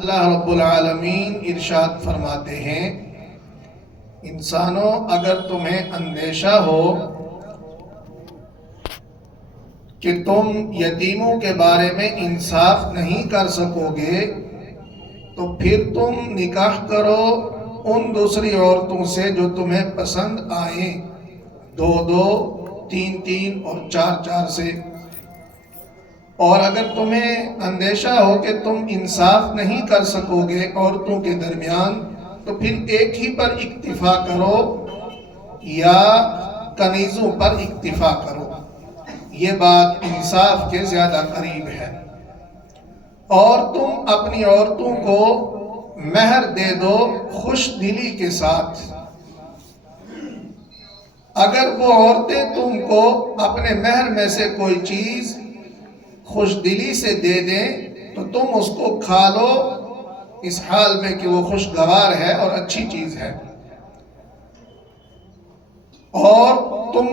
اللہ رب العالمین ارشاد فرماتے ہیں، انسانوں اگر تمہیں اندیشہ ہو کہ تم یتیموں کے بارے میں انصاف نہیں کر سکو گے تو پھر تم نکاح کرو ان دوسری عورتوں سے جو تمہیں پسند آئیں، 2 3 اور 4 سے۔ اور اگر تمہیں اندیشہ ہو کہ تم انصاف نہیں کر سکو گے عورتوں کے درمیان تو پھر ایک ہی پر اکتفا کرو یا کنیزوں پر اکتفا کرو، یہ بات انصاف کے زیادہ قریب ہے۔ اور تم اپنی عورتوں کو مہر دے دو خوش دلی کے ساتھ۔ اگر وہ عورتیں تم کو اپنے مہر میں سے کوئی چیز خوش دلی سے دے دیں تو تم اس کو کھا لو، اس حال میں کہ وہ خوشگوار ہے اور اچھی چیز ہے۔ اور تم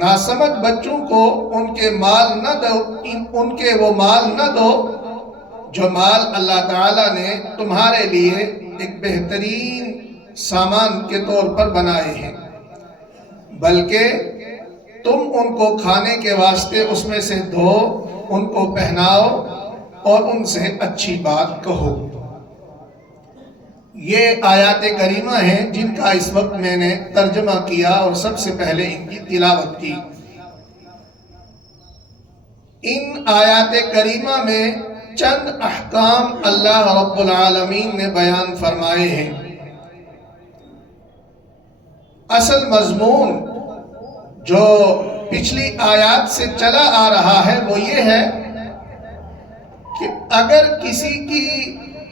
ناسمجھ بچوں کو ان کے وہ مال نہ دو جو مال اللہ تعالیٰ نے تمہارے لیے ایک بہترین سامان کے طور پر بنائے ہیں، بلکہ تم ان کو کھانے کے واسطے اس میں سے دو، ان کو پہناؤ اور ان سے اچھی بات کہو۔ یہ آیات کریمہ ہیں جن کا اس وقت میں نے ترجمہ کیا اور سب سے پہلے ان کی تلاوت کی۔ ان آیات کریمہ میں چند احکام اللہ رب العالمین نے بیان فرمائے ہیں۔ اصل مضمون جو پچھلی آیات سے چلا آ رہا ہے وہ یہ ہے کہ اگر کسی کی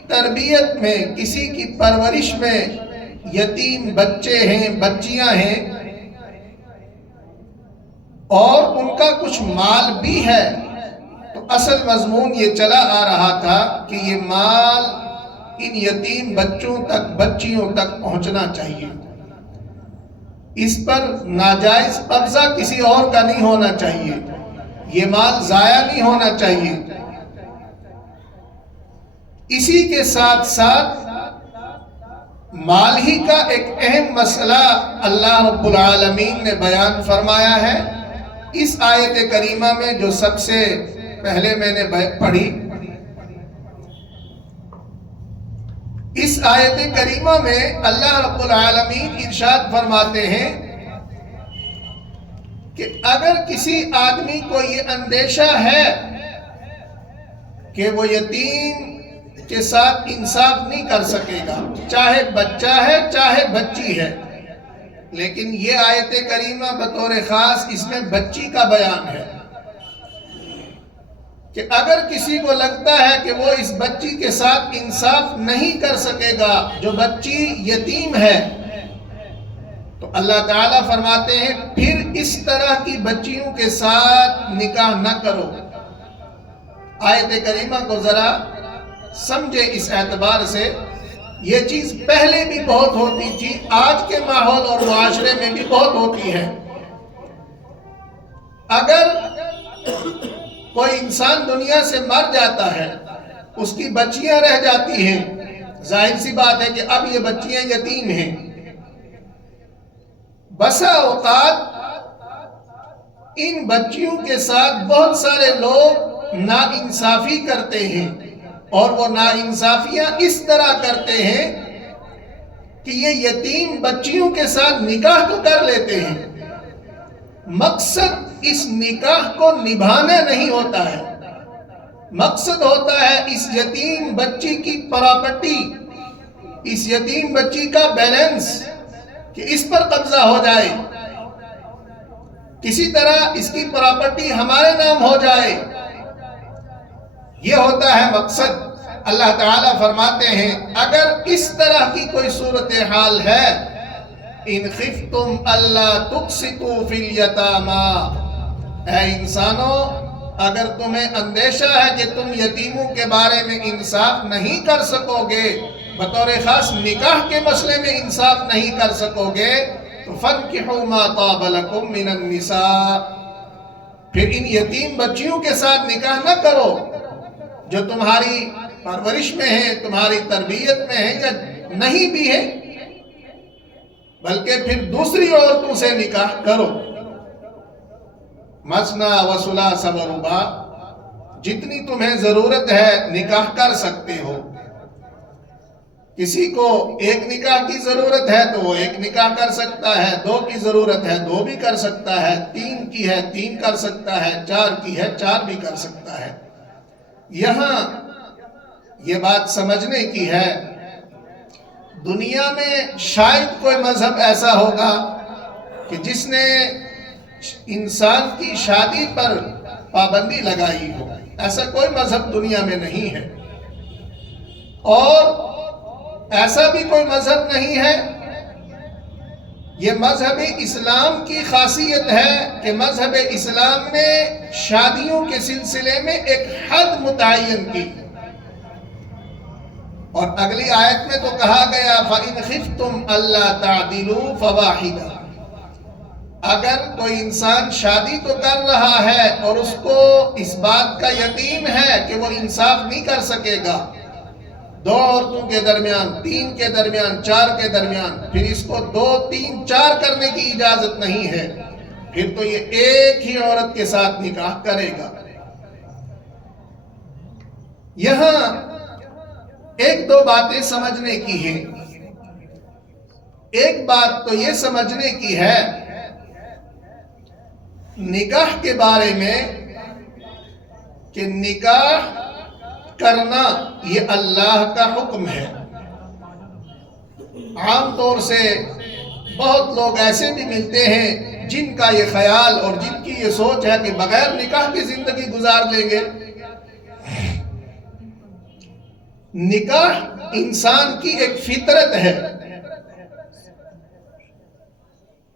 تربیت میں، کسی کی پرورش میں یتیم بچے ہیں، بچیاں ہیں اور ان کا کچھ مال بھی ہے، تو اصل مضمون یہ چلا آ رہا تھا کہ یہ مال ان یتیم بچوں تک، بچیوں تک پہنچنا چاہیے، اس پر ناجائز قبضہ کسی اور کا نہیں ہونا چاہیے، یہ مال ضائع نہیں ہونا چاہیے۔ اسی کے ساتھ ساتھ مال ہی کا ایک اہم مسئلہ اللہ رب العالمین نے بیان فرمایا ہے اس آیت کریمہ میں، جو سب سے پہلے میں نے پڑھی۔ اس آیت کریمہ میں اللہ رب العالمین ارشاد فرماتے ہیں کہ اگر کسی آدمی کو یہ اندیشہ ہے کہ وہ یتیم کے ساتھ انصاف نہیں کر سکے گا، چاہے بچہ ہے چاہے بچی ہے، لیکن یہ آیت کریمہ بطور خاص اس میں بچی کا بیان ہے کہ اگر کسی کو لگتا ہے کہ وہ اس بچی کے ساتھ انصاف نہیں کر سکے گا جو بچی یتیم ہے، تو اللہ تعالیٰ فرماتے ہیں پھر اس طرح کی بچیوں کے ساتھ نکاح نہ کرو۔ آیت کریمہ کو ذرا سمجھے اس اعتبار سے، یہ چیز پہلے بھی بہت ہوتی تھی، آج کے ماحول اور معاشرے میں بھی بہت ہوتی ہے۔ اگر کوئی انسان دنیا سے مر جاتا ہے، اس کی بچیاں رہ جاتی ہیں، ظاہر سی بات ہے کہ اب یہ بچیاں یتیم ہیں۔ بسا اوقات ان بچیوں کے ساتھ بہت سارے لوگ ناانصافی کرتے ہیں، اور وہ ناانصافیاں اس طرح کرتے ہیں کہ یہ یتیم بچیوں کے ساتھ نکاح تو کر لیتے ہیں، مقصد اس نکاح کو نبھانا نہیں ہوتا ہے، مقصد ہوتا ہے اس یتیم بچی کی پراپرٹی، اس یتیم بچی کا بیلنس، کہ اس پر قبضہ ہو جائے، کسی طرح اس کی پراپرٹی ہمارے نام ہو جائے، یہ ہوتا ہے مقصد۔ اللہ تعالیٰ فرماتے ہیں اگر اس طرح کی کوئی صورتحال ہے، ان خفتم اللہ تقسطوا فی الیتامی، اے انسانوں اگر تمہیں اندیشہ ہے کہ تم یتیموں کے بارے میں انصاف نہیں کر سکو گے، بطور خاص نکاح کے مسئلے میں انصاف نہیں کر سکو گے، تو فَانْكِحُوا مَا طَابَ لَكُم مِّنَ النِّسَاءِ، پھر ان یتیم بچیوں کے ساتھ نکاح نہ کرو جو تمہاری پرورش میں ہیں، تمہاری تربیت میں ہیں یا نہیں بھی ہیں، بلکہ پھر دوسری عورتوں سے نکاح کرو۔ مثنی و ثلاث و رباع، جتنی تمہیں ضرورت ہے نکاح کر سکتے ہو۔ کسی کو ایک نکاح کی ضرورت ہے تو وہ ایک نکاح کر سکتا ہے، 2 کی ضرورت ہے 2 بھی کر سکتا ہے، 3 کی ہے 3 کر سکتا ہے، 4 کی ہے 4 بھی کر سکتا ہے۔ یہاں یہ بات سمجھنے کی ہے، دنیا میں شاید کوئی مذہب ایسا ہوگا کہ جس نے انسان کی شادی پر پابندی لگائی ہو، ایسا کوئی مذہب دنیا میں نہیں ہے، اور ایسا بھی کوئی مذہب نہیں ہے۔ یہ مذہب اسلام کی خاصیت ہے کہ مذہب اسلام نے شادیوں کے سلسلے میں ایک حد متعین کی، اور اگلی آیت میں تو کہا گیا فَإِنْ خِفْتُمْ أَلَّا تَعْدِلُوا فَوَاحِدًا۔ اگر کوئی انسان شادی تو کر رہا ہے اور اس کو اس بات کا یقین ہے کہ وہ انصاف نہیں کر سکے گا 2 عورتوں کے درمیان، 3 کے درمیان، 4 کے درمیان، پھر اس کو 2 3 4 کرنے کی اجازت نہیں ہے، پھر تو یہ ایک ہی عورت کے ساتھ نکاح کرے گا۔ یہاں 1-2 باتیں سمجھنے کی ہیں۔ ایک بات تو یہ سمجھنے کی ہے نکاح کے بارے میں کہ نکاح کرنا یہ اللہ کا حکم ہے۔ عام طور سے بہت لوگ ایسے بھی ملتے ہیں جن کا یہ خیال اور جن کی یہ سوچ ہے کہ بغیر نکاح کی زندگی گزار لیں گے۔ نکاح انسان کی ایک فطرت ہے،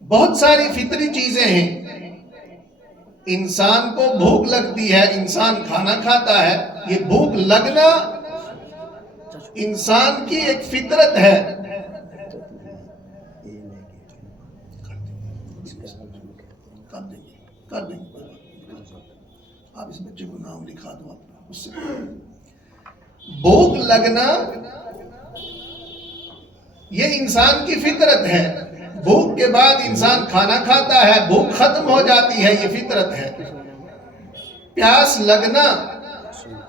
بہت ساری فطری چیزیں ہیں۔ انسان کو بھوک لگتی ہے، انسان کھانا کھاتا ہے، یہ بھوک لگنا انسان کی ایک فطرت ہے۔ کر دیں گے، آپ اس بچے کو نام لکھا دو اپنا، اس سے بھوک لگنا یہ انسان کی فطرت ہے۔ بھوک کے بعد انسان کھانا کھاتا ہے، بھوک ختم ہو جاتی ہے، یہ فطرت ہے۔ پیاس لگنا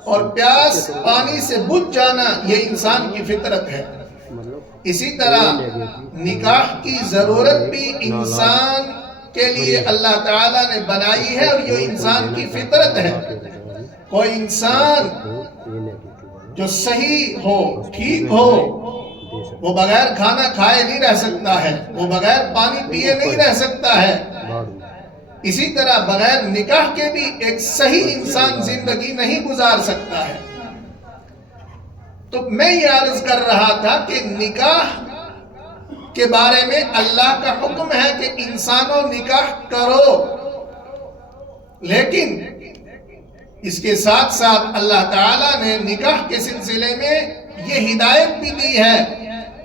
اور پیاس پانی سے بجھ جانا یہ انسان کی فطرت ہے۔ اسی طرح نکاح کی ضرورت بھی انسان کے لیے اللہ تعالیٰ نے بنائی ہے، اور یہ انسان کی فطرت ہے۔ کوئی انسان جو صحیح ہو، ٹھیک ہو، وہ بغیر کھانا کھائے نہیں رہ سکتا ہے، وہ بغیر پانی پیے نہیں رہ سکتا ہے۔ اسی طرح بغیر نکاح کے بھی ایک صحیح انسان زندگی نہیں گزار سکتا ہے۔ تو میں یہ عرض کر رہا تھا کہ نکاح کے بارے میں اللہ کا حکم ہے کہ انسانوں نکاح کرو، لیکن اس کے ساتھ ساتھ اللہ تعالیٰ نے نکاح کے سلسلے میں یہ ہدایت بھی دی ہے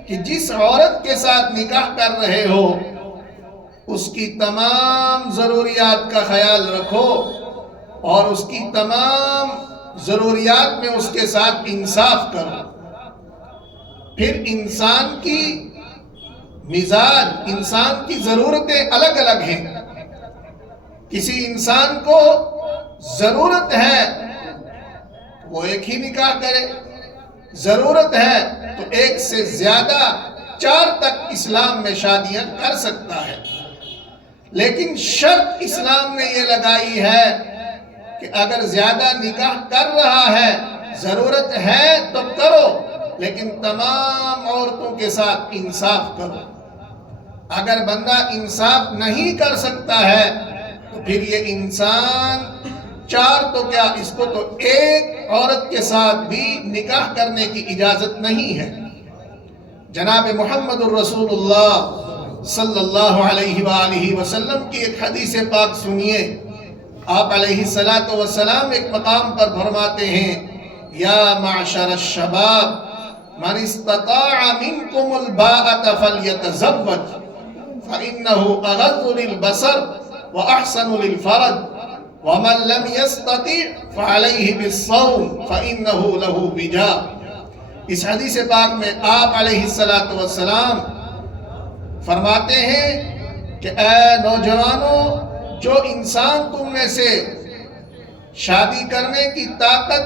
کہ جس عورت کے ساتھ نکاح کر رہے ہو اس کی تمام ضروریات کا خیال رکھو، اور اس کی تمام ضروریات میں اس کے ساتھ انصاف کرو۔ پھر انسان کی مزاج، انسان کی ضرورتیں الگ الگ ہیں۔ کسی انسان کو ضرورت ہے وہ ایک ہی نکاح کرے، ضرورت ہے تو 1 سے زیادہ 4 تک اسلام میں شادیاں کر سکتا ہے، لیکن شرط اسلام نے یہ لگائی ہے کہ اگر زیادہ نکاح کر رہا ہے، ضرورت ہے تو کرو، لیکن تمام عورتوں کے ساتھ انصاف کرو۔ اگر بندہ انصاف نہیں کر سکتا ہے تو پھر یہ انسان 4 تو کیا، اس کو تو 1 عورت کے ساتھ بھی نکاح کرنے کی اجازت نہیں ہے۔ جناب محمد الرسول اللہ صلی اللہ علیہ وآلہ وسلم کی ایک حدیث پاک سنیے۔ آپ علیہ السلام ایک مقام پر فرماتے ہیں، یا معشر الشباب من استطاع منکم الباءۃ فلیتزوج فإنہ اغض للبصر واحسن للفرج وَمَن لَّمْ يَسْتَطِعْ فَعَلَيْهِ بِالصَّوْمِ فَإِنَّهُ لَهُ وِجَاءٌ۔ اس حدیث پاک میں آپ علیہ السلام فرماتے ہیں کہ اے نوجوانوں، جو انسان تم میں سے شادی کرنے کی طاقت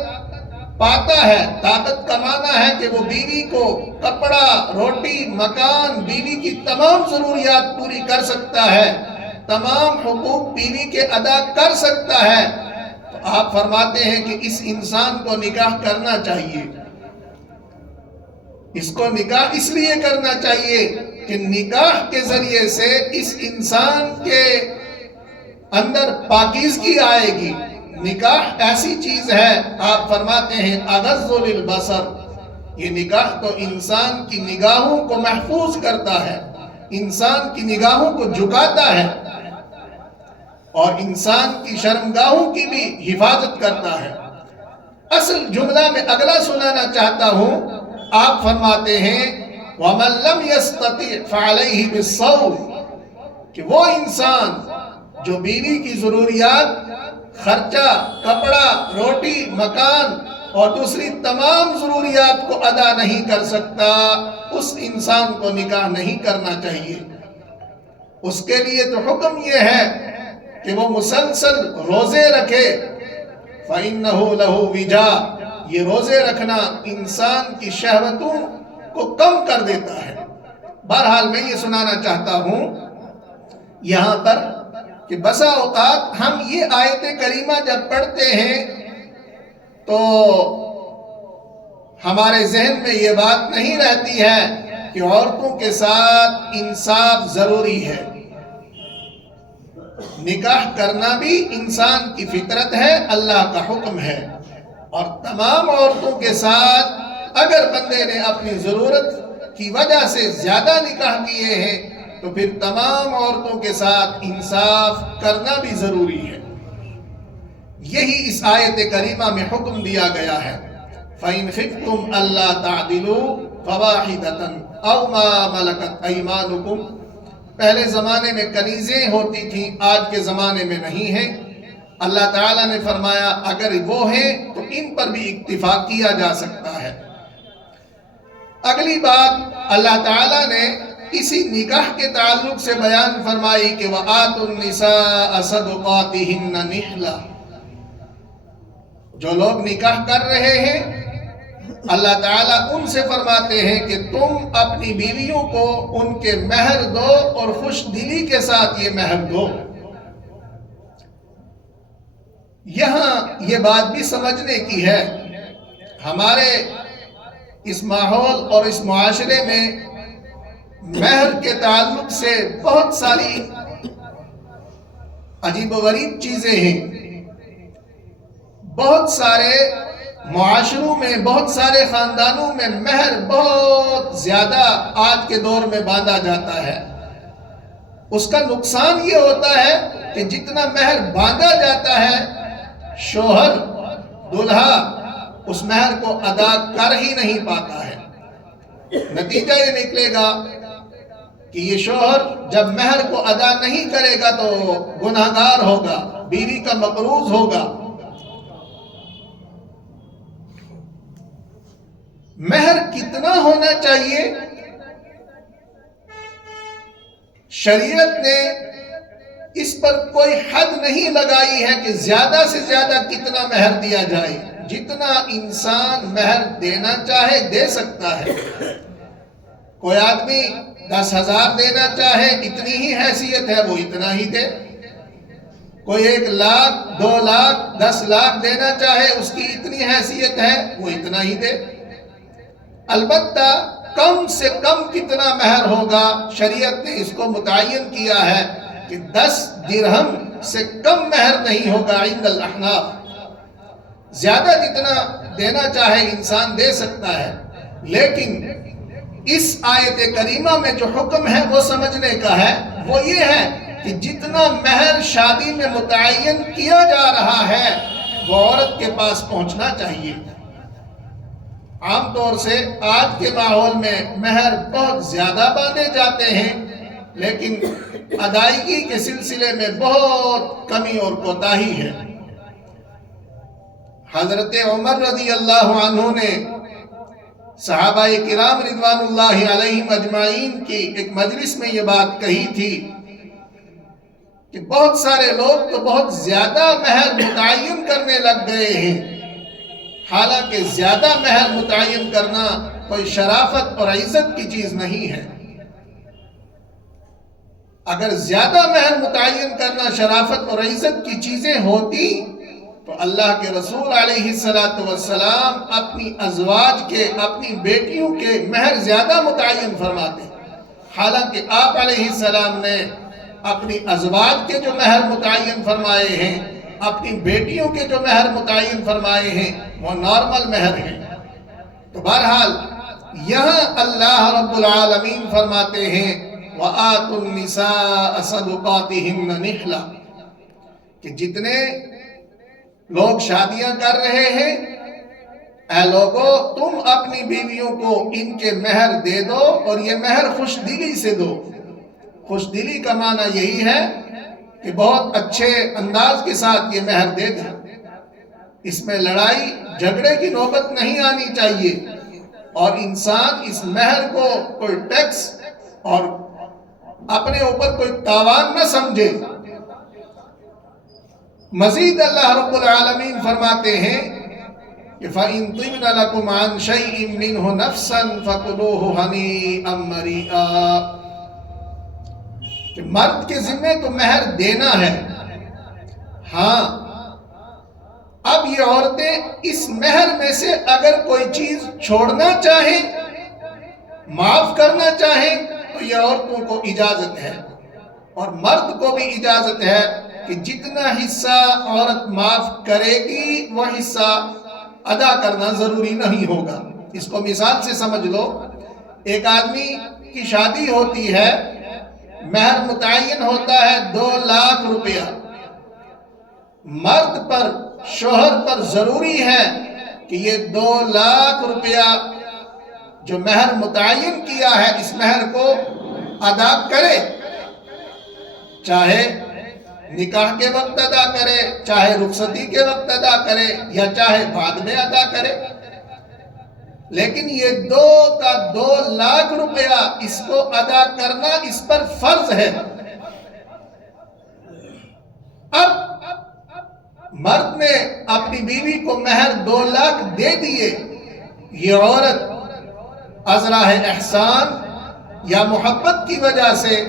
پاتا ہے، طاقت کمانا ہے کہ وہ بیوی کو کپڑا، روٹی، مکان، بیوی کی تمام ضروریات پوری کر سکتا ہے، تمام حقوق بیوی کے ادا کر سکتا ہے، تو آپ فرماتے ہیں کہ اس انسان کو نکاح کرنا چاہیے۔ اس کو نکاح اس لیے کرنا چاہیے کہ نکاح کے ذریعے سے اس انسان کے اندر پاکیزگی آئے گی۔ نکاح ایسی چیز ہے، آپ فرماتے ہیں اغض للبصر، یہ نکاح تو انسان کی نگاہوں کو محفوظ کرتا ہے، انسان کی نگاہوں کو جھکاتا ہے اور انسان کی شرمگاہوں کی بھی حفاظت کرتا ہے۔ اصل جملہ میں اگلا سنانا چاہتا ہوں، آپ فرماتے ہیں وَمَن لَّمْ يَسْتَطِعْ فَعَلَيْهِ بِالصَّوْمِ، کہ وہ انسان جو بیوی کی ضروریات، خرچہ، کپڑا، روٹی، مکان اور دوسری تمام ضروریات کو ادا نہیں کر سکتا، اس انسان کو نکاح نہیں کرنا چاہیے۔ اس کے لیے تو حکم یہ ہے کہ وہ مسلسل روزے رکھے، فَإِنَّهُ لَهُ وِجَاءٌ، یہ روزے رکھنا انسان کی شہوتوں کو کم کر دیتا ہے۔ بہرحال میں یہ سنانا چاہتا ہوں یہاں پر کہ بسا اوقات ہم یہ آیت کریمہ جب پڑھتے ہیں تو ہمارے ذہن میں یہ بات نہیں رہتی ہے کہ عورتوں کے ساتھ انصاف ضروری ہے۔ نکاح کرنا بھی انسان کی فطرت ہے، اللہ کا حکم ہے، اور تمام عورتوں کے ساتھ اگر بندے نے اپنی ضرورت کی وجہ سے زیادہ نکاح کیے ہیں تو پھر تمام عورتوں کے ساتھ انصاف کرنا بھی ضروری ہے۔ یہی اس آیت کریمہ میں حکم دیا گیا ہے، فَإِنْ خِفْتُمْ أَلَّا تَعْدِلُوا فَوَاحِدَةً أَوْ مَا مَلَكَتْ أَيْمَانُكُمْ۔ پہلے زمانے میں کنیزیں ہوتی تھیں، آج کے زمانے میں نہیں ہیں۔ اللہ تعالیٰ نے فرمایا اگر وہ ہیں تو ان پر بھی اکتفا کیا جا سکتا ہے۔ اگلی بات اللہ تعالیٰ نے اسی نکاح کے تعلق سے بیان فرمائی کہ وَآتُوا النِّسَاءَ صَدُقَاتِهِنَّ نِحْلَةً، جو لوگ نکاح کر رہے ہیں اللہ تعالیٰ ان سے فرماتے ہیں کہ تم اپنی بیویوں کو ان کے مہر دو اور خوش دلی کے ساتھ یہ مہر دو۔ یہاں یہ بات بھی سمجھنے کی ہے، ہمارے اس ماحول اور اس معاشرے میں مہر کے تعلق سے بہت ساری عجیب و غریب چیزیں ہیں۔ بہت سارے معاشروں میں، بہت سارے خاندانوں میں مہر بہت زیادہ آج کے دور میں باندھا جاتا ہے۔ اس کا نقصان یہ ہوتا ہے کہ جتنا مہر باندھا جاتا ہے شوہر، دلہا اس مہر کو ادا کر ہی نہیں پاتا ہے۔ نتیجہ یہ نکلے گا کہ یہ شوہر جب مہر کو ادا نہیں کرے گا تو گناہگار ہوگا، بیوی کا مقروض ہوگا۔ مہر کتنا ہونا چاہیے؟ شریعت نے اس پر کوئی حد نہیں لگائی ہے کہ زیادہ سے زیادہ کتنا مہر دیا جائے، جتنا انسان مہر دینا چاہے دے سکتا ہے۔ کوئی آدمی 10,000 دینا چاہے اتنی ہی حیثیت ہے وہ اتنا ہی دے، کوئی 1 لاکھ 2 لاکھ 10 لاکھ دینا چاہے اس کی اتنی حیثیت ہے وہ اتنا ہی دے۔ البتہ کم سے کم کتنا مہر ہوگا شریعت نے اس کو متعین کیا ہے کہ 10 درہم سے کم مہر نہیں ہوگا عند الاحناف۔ زیادہ جتنا دینا چاہے انسان دے سکتا ہے، لیکن اس آیت کریمہ میں جو حکم ہے وہ سمجھنے کا ہے، وہ یہ ہے کہ جتنا مہر شادی میں متعین کیا جا رہا ہے وہ عورت کے پاس پہنچنا چاہیے۔ عام طور سے آج کے ماحول میں مہر بہت زیادہ باندھے جاتے ہیں، لیکن ادائیگی کے سلسلے میں بہت کمی اور کوتاہی ہے۔ حضرت عمر رضی اللہ عنہ نے صحابہ کرام رضوان اللہ علیہم اجمعین کی ایک مجلس میں یہ بات کہی تھی کہ بہت سارے لوگ تو بہت زیادہ مہر متعین کرنے لگ گئے ہیں، حالانکہ زیادہ مہر متعین کرنا کوئی شرافت اور عزت کی چیز نہیں ہے۔ اگر زیادہ مہر متعین کرنا شرافت اور عزت کی چیزیں ہوتی تو اللہ کے رسول علیہ السلام اپنی ازواج کے، اپنی بیٹیوں کے مہر زیادہ متعین فرماتے، حالانکہ آپ علیہ السلام نے اپنی ازواج کے جو مہر متعین فرمائے ہیں، اپنی بیٹیوں کے جو مہر متعین فرمائے ہیں وہ نارمل مہر ہیں۔ تو بہرحال یہاں اللہ رب العالمین فرماتے ہیں وَآتُوا النِّسَاءَ صَدُقَاتِهِنَّ نِحْلًا، کہ جتنے لوگ شادیاں کر رہے ہیں، اے لوگو تم اپنی بیویوں کو ان کے مہر دے دو، اور یہ مہر خوش دلی سے دو۔ خوش دلی کا معنی یہی ہے کہ بہت اچھے انداز کے ساتھ یہ مہر دے دیں، اس میں لڑائی جھگڑے کی نوبت نہیں آنی چاہیے، اور انسان اس مہر کو کوئی ٹیکس اور اپنے اوپر کوئی تاوان نہ سمجھے۔ مزید اللہ رب العالمین فرماتے ہیں کہ فَإِن طِبْنَ لَكُمْ عَنْ شَيْءٍ مِّنْهُ نَفْسًا فَكُلُوهُ هَنِيئًا مَرِيئًا، کہ مرد کے ذمہ تو مہر دینا ہے، ہاں اب یہ عورتیں اس مہر میں سے اگر کوئی چیز چھوڑنا چاہیں، معاف کرنا چاہیں، تو یہ عورتوں کو اجازت ہے، اور مرد کو بھی اجازت ہے کہ جتنا حصہ عورت معاف کرے گی وہ حصہ ادا کرنا ضروری نہیں ہوگا۔ اس کو مثال سے سمجھ لو، ایک آدمی کی شادی ہوتی ہے، مہر متعین ہوتا ہے 2 لاکھ روپیہ، مرد پر، شوہر پر ضروری ہے کہ یہ 2 لاکھ روپیہ جو مہر متعین کیا ہے اس مہر کو ادا کرے، چاہے نکاح کے وقت ادا کرے، چاہے رخصتی کے وقت ادا کرے، یا چاہے بعد میں ادا کرے، لیکن یہ 2 لاکھ روپیہ اس کو ادا کرنا اس پر فرض ہے۔ اب مرد نے اپنی بیوی کو مہر 2 لاکھ دے دیے، یہ عورت عذرا احسان یا محبت کی وجہ سے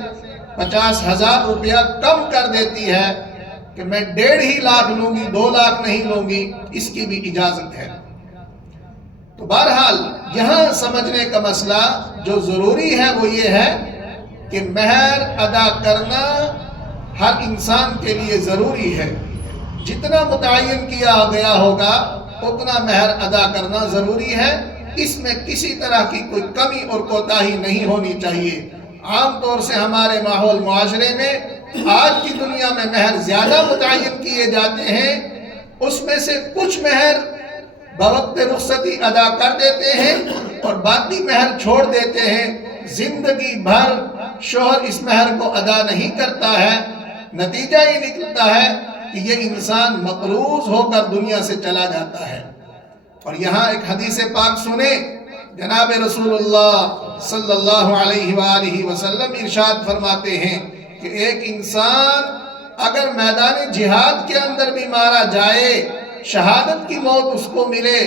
50,000 روپیہ کم کر دیتی ہے کہ میں 1.5 لاکھ لوں گی، 2 لاکھ نہیں لوں گی، اس کی بھی اجازت ہے۔ تو بہرحال یہاں سمجھنے کا مسئلہ جو ضروری ہے وہ یہ ہے کہ مہر ادا کرنا ہر انسان کے لیے ضروری ہے، جتنا متعین کیا گیا ہوگا اتنا مہر ادا کرنا ضروری ہے، اس میں کسی طرح کی کوئی کمی اور کوتاہی نہیں ہونی چاہیے۔ عام طور سے ہمارے ماحول معاشرے میں آج کی دنیا میں مہر زیادہ متعین کیے جاتے ہیں، اس میں سے کچھ مہر بوقت رخصتی ادا کر دیتے ہیں اور باقی مہر چھوڑ دیتے ہیں، زندگی بھر شوہر اس مہر کو ادا نہیں کرتا ہے، نتیجہ یہ نکلتا ہے کہ یہ انسان مقروض ہو کر دنیا سے چلا جاتا ہے۔ اور یہاں ایک حدیث پاک سنیں، جناب رسول اللہ صلی اللہ علیہ وآلہ وسلم ارشاد فرماتے ہیں کہ ایک انسان اگر میدان جہاد کے اندر بھی مارا جائے، شہادت کی موت اس کو ملے،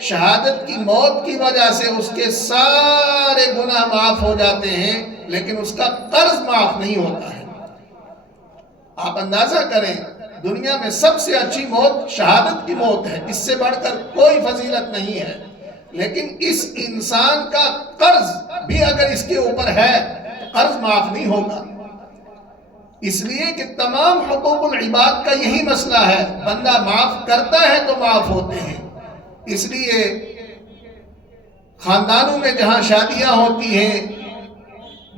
شہادت کی موت کی وجہ سے اس کے سارے گناہ معاف ہو جاتے ہیں، لیکن اس کا قرض معاف نہیں ہوتا ہے۔ آپ اندازہ کریں، دنیا میں سب سے اچھی موت شہادت کی موت ہے، اس سے بڑھ کر کوئی فضیلت نہیں ہے، لیکن اس انسان کا قرض بھی اگر اس کے اوپر ہے تو قرض معاف نہیں ہوگا، اس لیے کہ تمام حقوق العباد کا یہی مسئلہ ہے، بندہ معاف کرتا ہے تو معاف ہوتے ہیں۔ اس لیے خاندانوں میں جہاں شادیاں ہوتی ہیں،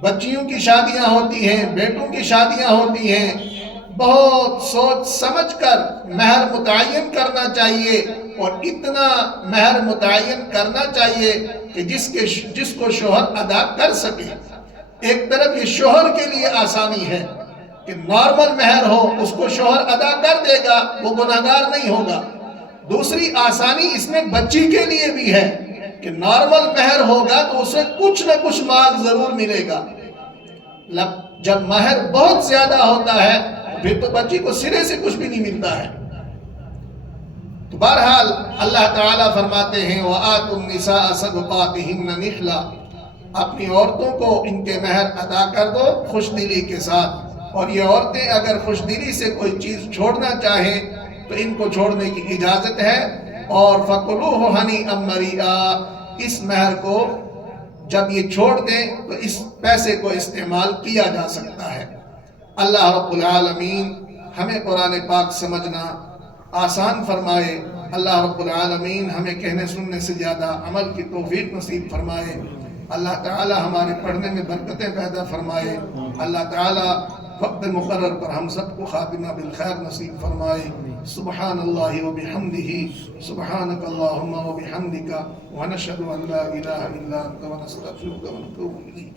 بچیوں کی شادیاں ہوتی ہیں، بیٹوں کی شادیاں ہوتی ہیں، بہت سوچ سمجھ کر مہر متعین کرنا چاہیے، اور اتنا مہر متعین کرنا چاہیے کہ جس کو شوہر ادا کر سکے۔ ایک طرف یہ شوہر کے لیے آسانی ہے کہ نارمل مہر ہو اس کو شوہر ادا کر دے گا، وہ گناہگار نہیں ہوگا۔ دوسری آسانی اس میں بچی کے لیے بھی ہے کہ نارمل مہر ہوگا تو اسے کچھ نہ کچھ مال ضرور ملے گا۔ جب مہر بہت زیادہ ہوتا ہے پھر تو بچی کو سرے سے کچھ بھی نہیں ملتا ہے۔ تو بہرحال اللہ تعالیٰ فرماتے ہیں وَآتُوا النِّسَاءَ صَدُقَاتِهِنَّ نِحْلًا، اپنی عورتوں کو ان کے مہر ادا کر دو خوش دلی کے ساتھ، اور یہ عورتیں اگر خوش دلی سے کوئی چیز چھوڑنا چاہیں تو ان کو چھوڑنے کی اجازت ہے۔ اور فَكُلُوهُ هَنِيئًا مَرِيئًا، اس مہر کو جب یہ چھوڑ دیں تو اس پیسے کو استعمال کیا جا سکتا ہے۔ اللہ رب العالمین ہمیں قرآن پاک سمجھنا آسان فرمائے۔ اللہ رب العالمین ہمیں کہنے سننے سے زیادہ عمل کی توفیق نصیب فرمائے۔ اللہ تعالی ہمارے پڑھنے میں برکتیں پیدا فرمائے۔ اللہ تعالی وقت مقرر پر ہم سب کو خاتمہ بالخیر نصیب فرمائے۔ سبحان اللہ و بحمدہ، سبحانک اللہم و بحمدک، ونشہد ان لا الہ الا انت ونستغفرک ونتوب الیک۔